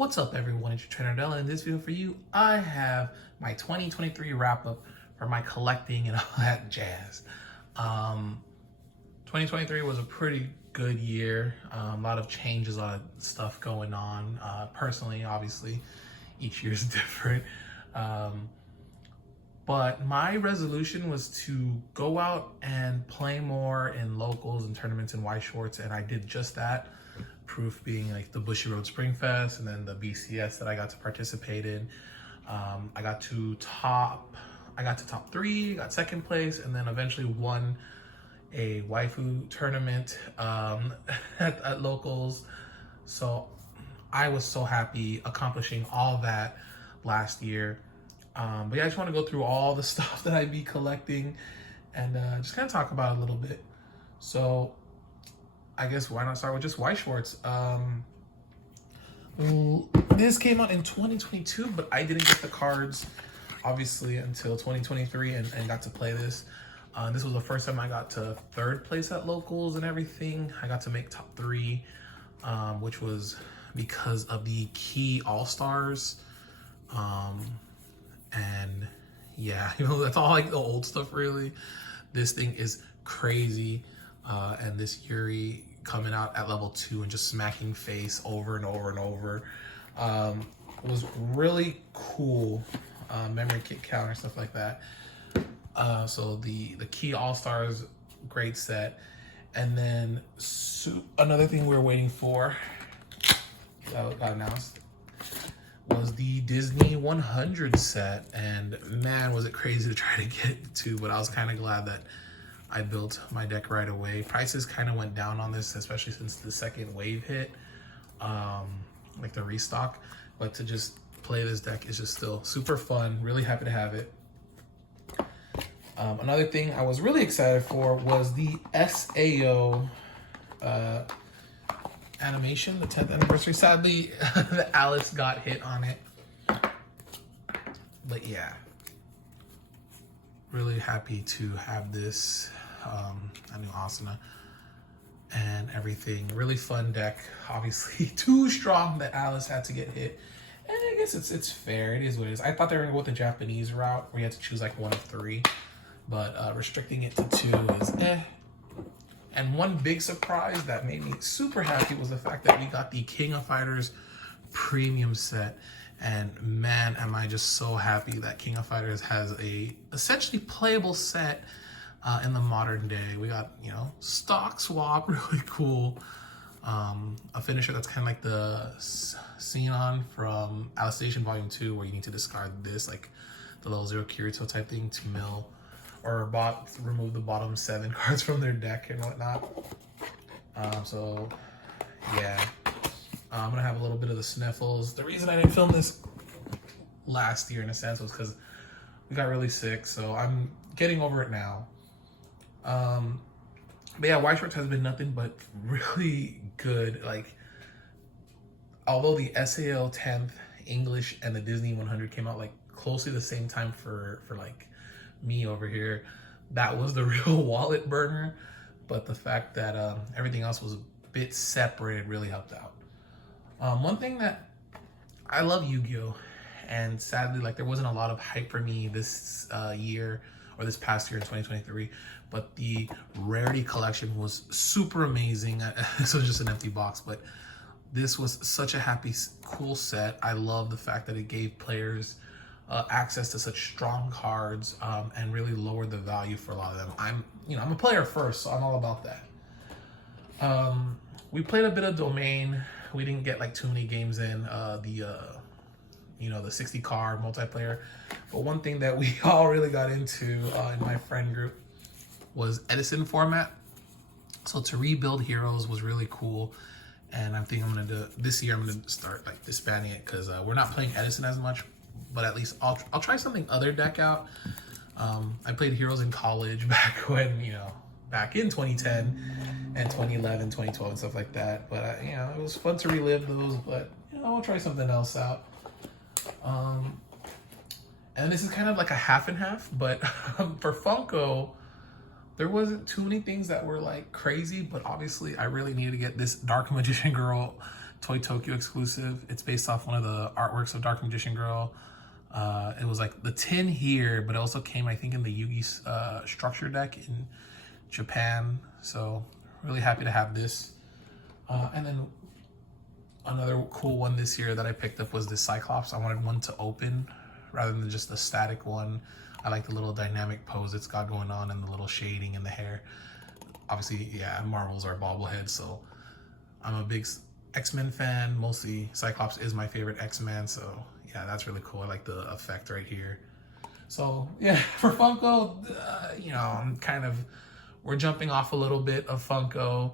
What's up, everyone? It's your trainer Della. In this video for you, I have my 2023 wrap-up for my collecting and all that jazz. 2023 was a pretty good year. A lot of changes, a lot of stuff going on. Personally, obviously, each year is different. But my resolution was to go out and play more in locals and tournaments in white shorts, and I did just that. Proof being like the Bushy Road Spring Fest and then the BCS that I got to participate in. I got to top 3, got second place, and then eventually won a waifu tournament at locals. So I was so happy accomplishing all that last year. But yeah, I just want to go through all the stuff that I be collecting and just kind of talk about it a little bit. So I guess why not start with just white shorts. This came out in 2022, but I didn't get the cards obviously until 2023 and got to play this. This was the first time I got to third place at locals and everything. I got to make top 3, which was because of the key all-stars. And yeah, that's all like the old stuff really. This thing is crazy. And this Yuri coming out at level 2 and just smacking face over and over and over was really cool. Memory kit counter, stuff like that. So the key all-stars, great set. And then another thing we were waiting for that got announced was the Disney 100 set. And man, was it crazy to try to get to, but I was kind of glad that I built my deck right away. Prices kind of went down on this, especially since the second wave hit, like the restock. But to just play this deck is just still super fun. Really happy to have it. Another thing I was really excited for was the SAO animation, the 10th anniversary. Sadly, the Alice got hit on it. But yeah, really happy to have this. I knew Asuna and everything. Really fun deck. Obviously too strong that Alice had to get hit. And I guess it's fair. It is what it is. I thought they were gonna go with the Japanese route where you had to choose like 1 of 3. But restricting it to 2 is eh. And one big surprise that made me super happy was the fact that we got the King of Fighters premium set. And man, am I just so happy that King of Fighters has a essentially playable set in the modern day. We got, stock swap, really cool. A finisher that's kind of like the Xenon from Alice Station Volume 2, where you need to discard this, like the level 0 Kirito type thing to mill or remove the bottom 7 cards from their deck and whatnot. So yeah. I'm gonna have a little bit of the sniffles. The reason I didn't film this last year in a sense was because we got really sick, so I'm getting over it now. But yeah, white shorts has been nothing but really good. Like, although the SAL 10th English and the Disney 100 came out like closely the same time for like me over here, that was the real wallet burner. But the fact that everything else was a bit separated really helped out. One thing that I love Yu-Gi-Oh! And sadly, like, there wasn't a lot of hype for me this year or this past year in 2023, but the rarity collection was super amazing. This was just an empty box, but this was such a cool set. I love the fact that it gave players access to such strong cards and really lowered the value for a lot of them. I'm a player first, so I'm all about that. We played a bit of Domain. We didn't get like too many games in the 60 card multiplayer. But one thing that we all really got into in my friend group was Edison format. So to rebuild heroes was really cool. And I think this year I'm gonna start like disbanding it because we're not playing Edison as much, but at least I'll try something other deck out. I played heroes in college back when, back in 2010 and 2011, 2012 and stuff like that. But it was fun to relive those, but I'll try something else out. And this is kind of like a half and half, but for Funko, there wasn't too many things that were like crazy, but obviously I really needed to get this Dark Magician Girl Toy Tokyo exclusive. It's based off one of the artworks of Dark Magician Girl. It was like the tin here, but it also came, I think, in the Yugi structure deck in Japan. So really happy to have this. And then another cool one this year that I picked up was this Cyclops. I wanted one to open rather than just a static one. I like the little dynamic pose it's got going on and the little shading in the hair. Obviously, yeah, Marvel's our bobblehead, so I'm a big X-Men fan. Mostly Cyclops is my favorite X-Men, so yeah, that's really cool. I like the effect right here. So yeah, for Funko, you know, we're jumping off a little bit of Funko.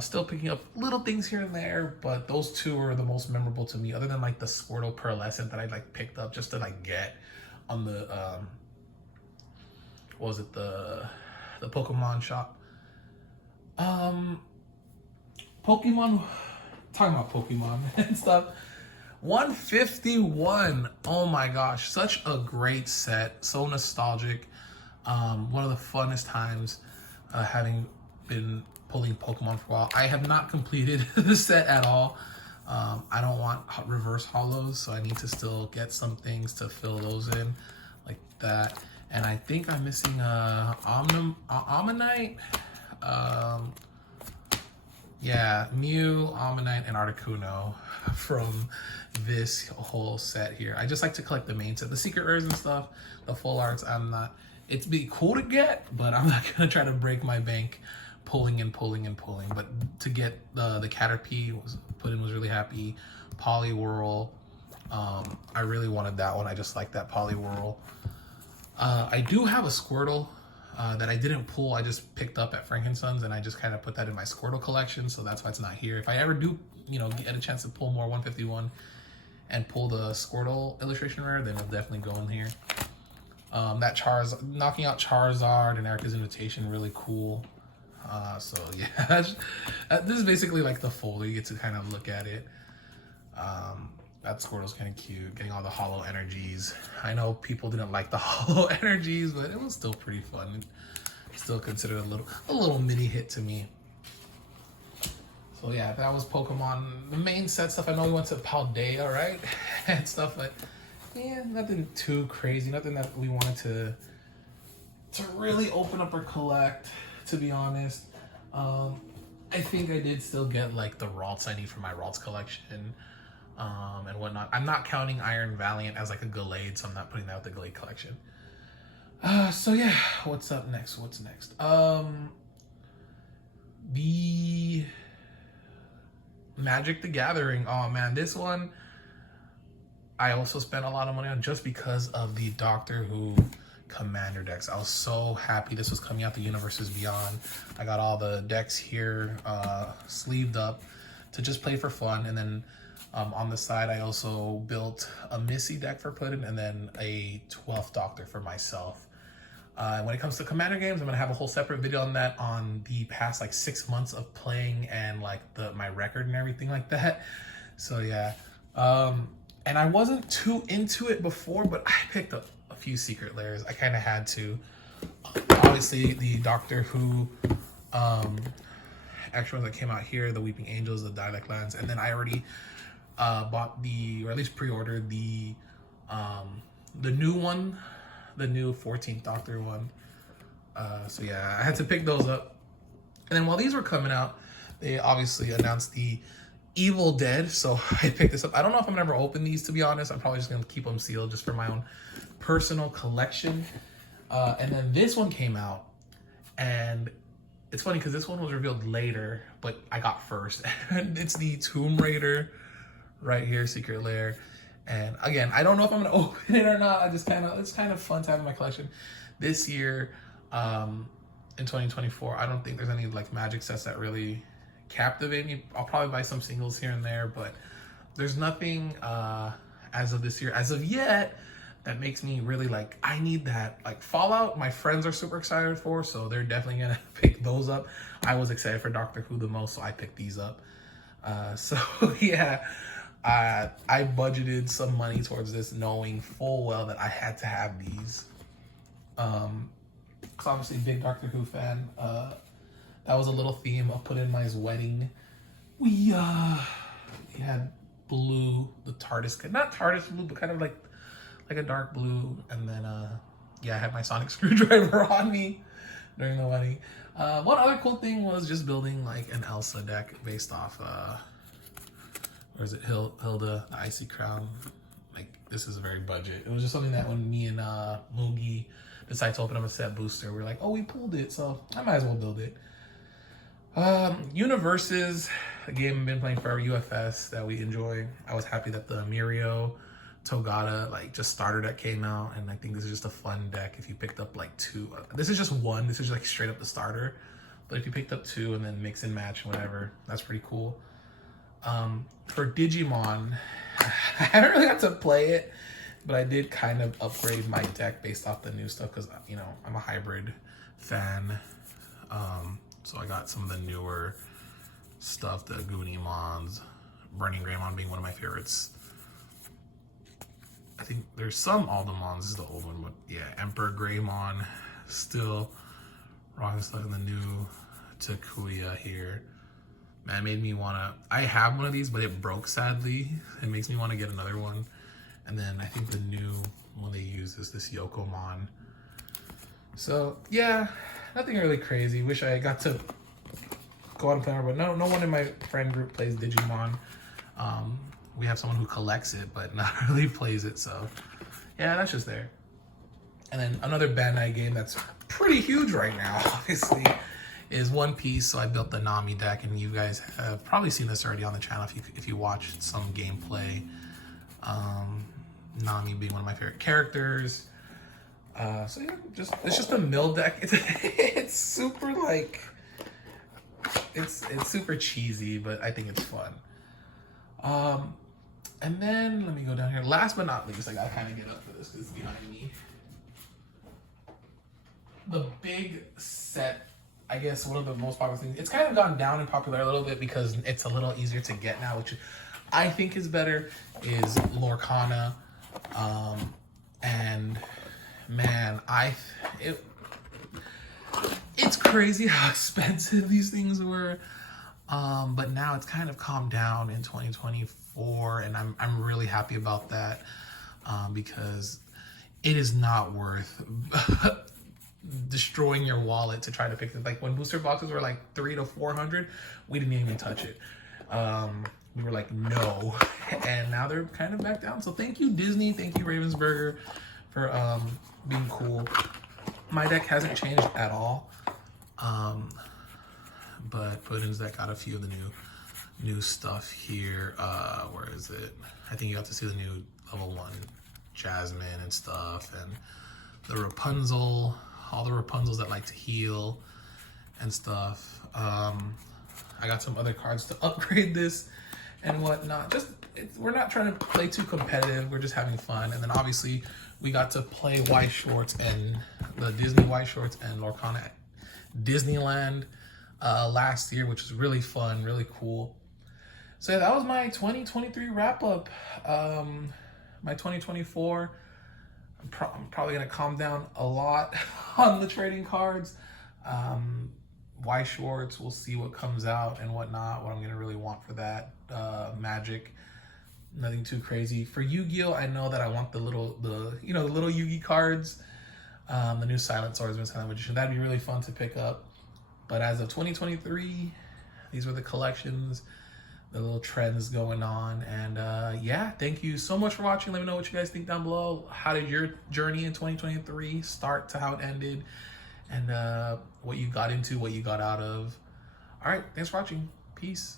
Still picking up little things here and there, but those two are the most memorable to me, other than like the Squirtle Pearlescent that I like picked up just to like get on the what was it, the Pokemon shop. Pokemon, talking about Pokemon and stuff. 151. Oh my gosh, such a great set, so nostalgic. One of the funnest times having been pulling Pokemon for a while. I have not completed the set at all. I don't want reverse hollows, so I need to still get some things to fill those in like that. And I think I'm missing Omanyte. Yeah, Mew, Omanyte, and Articuno from this whole set here. I just like to collect the main set, the secret rares and stuff, the full arts. It'd be cool to get, but I'm not gonna try to break my bank pulling and pulling and pulling. But to get the Caterpie was put in, was really happy. Poliwhirl, I really wanted that one. I just like that Poliwhirl. I do have a Squirtle that I didn't pull. I just picked up at Frankensons, and I just kind of put that in my Squirtle collection, so that's why it's not here. If I ever do, you know, get a chance to pull more 151 and pull the Squirtle illustration rare, then it'll definitely go in here. That knocking out Charizard and Erica's Invitation, really cool. So yeah, this is basically like the folder. You get to kind of look at it. That Squirtle's kind of cute, getting all the hollow energies. I know people didn't like the hollow energies, but it was still pretty fun. Still considered a little mini hit to me. So yeah, that was Pokemon. The main set stuff, I know we went to Paldea, right? And stuff, but yeah, nothing too crazy. Nothing that we wanted to really open up or collect, to be honest. I think I did still get like the Ralts I need for my Ralts collection. And whatnot. I'm not counting Iron Valiant as like a Gallade, so I'm not putting that with the Gallade collection. So yeah, what's up next? What's next? The Magic the Gathering. Oh man, this one I also spent a lot of money on just because of the Doctor Who Commander decks. I was so happy this was coming out, the Universes Beyond. I got all the decks here sleeved up to just play for fun, and then on the side, I also built a Missy deck for Puddin' and then a 12th Doctor for myself. When it comes to Commander games, I'm going to have a whole separate video on that, on the past like 6 months of playing and like my record and everything like that. So yeah. And I wasn't too into it before, but I picked up a few secret layers. I kind of had to. Obviously, the Doctor Who extra ones that came out here, the Weeping Angels, the Dialect Lands, and then I already bought or at least pre-ordered the new one, the new 14th Doctor one. So yeah, I had to pick those up. And then while these were coming out, they obviously announced the Evil Dead, so I picked this up. I don't know if I'm gonna ever open these, to be honest. I'm probably just gonna keep them sealed just for my own personal collection. And then this one came out, and it's funny because this one was revealed later, but I got first. And it's the Tomb Raider right here, secret lair. And again, I don't know if I'm gonna open it or not. It's kind of fun to have in my collection. This year, in 2024, I don't think there's any like Magic sets that really captivate me. I'll probably buy some singles here and there, but there's nothing as of this year, as of yet, that makes me really like, I need that. Like Fallout, my friends are super excited for, so they're definitely gonna pick those up. I was excited for Doctor Who the most, so I picked these up. So yeah, I budgeted some money towards this, knowing full well that I had to have these. Cause obviously big Doctor Who fan. That was a little theme of Puddin' My's wedding. We he had blue, the TARDIS, not TARDIS blue, but kind of like a dark blue. And then yeah, I had my sonic screwdriver on me during the wedding. One other cool thing was just building like an Elsa deck based off where is it, Hilda, the Icy Crown. Like, this is a very budget. It was just something that when me and Moogie decided to open up a set booster, we were like, oh, we pulled it, so I might as well build it. Universes, a game I've been playing forever, UFS, that we enjoy. I was happy that the Mirio Togata like just starter deck came out, and I think this is just a fun deck if you picked up like 2. This is just 1, this is like straight up the starter, but if you picked up 2 and then mix and match and whatever, that's pretty cool. For Digimon, I haven't really got to play it, but I did kind of upgrade my deck based off the new stuff because, you know, I'm a hybrid fan. So I got some of the newer stuff, the Goonimons, Burning Greymon being one of my favorites. I think there's some Aldemons, this is the old one, but yeah, Emperor Greymon, still rocking stuff in the new Takuya here. Man, it made me wanna, I have one of these, but it broke sadly. It makes me wanna get another one. And then I think the new one they use is this Yokomon. So yeah, nothing really crazy. Wish I got to go out and play more, but no one in my friend group plays Digimon. We have someone who collects it, but not really plays it, so yeah, that's just there. And then another Bandai game that's pretty huge right now, obviously, is One Piece. So I built the Nami deck, and you guys have probably seen this already on the channel if you watched some gameplay. Nami being one of my favorite characters. So yeah, it's just a mill deck. It's super like it's super cheesy, but I think it's fun. And then let me go down here. Last but not least, I gotta kind of get up for this because it's behind me. The big set, I guess one of the most popular things. It's kind of gone down in popularity a little bit because it's a little easier to get now, which I think is better. Is Lorcana, and man, it's crazy how expensive these things were. But now it's kind of calmed down in 2024, and I'm really happy about that, because it is not worth destroying your wallet to try to pick it. Like when booster boxes were like 300 to 400, we didn't even touch it. We were like, no, and now they're kind of back down. So thank you, Disney. Thank you, Ravensburger, for being cool. My deck hasn't changed at all. But Puddin's deck got a few of the new stuff here. Where is it? I think you got to see the new level 1 Jasmine and stuff, and the Rapunzel, all the Rapunzels that like to heal and stuff. I got some other cards to upgrade this and whatnot. We're not trying to play too competitive. We're just having fun. And then obviously we got to play White Shorts and the Disney White Shorts and Lorcana at Disneyland last year, which was really fun, really cool. So yeah, that was my 2023 wrap up. My 2024, I'm probably gonna calm down a lot on the trading cards. White Shorts, we'll see what comes out and whatnot, what I'm gonna really want for that. Magic, nothing too crazy. For Yu-Gi-Oh, I know that I want the little Yu-Gi cards, the new Silent Swordsman, Silent Magician. That'd be really fun to pick up. But as of 2023, these were the collections, the little trends going on. And yeah, thank you so much for watching. Let me know what you guys think down below. How did your journey in 2023 start to how it ended? And what you got into, what you got out of. All right, thanks for watching. Peace.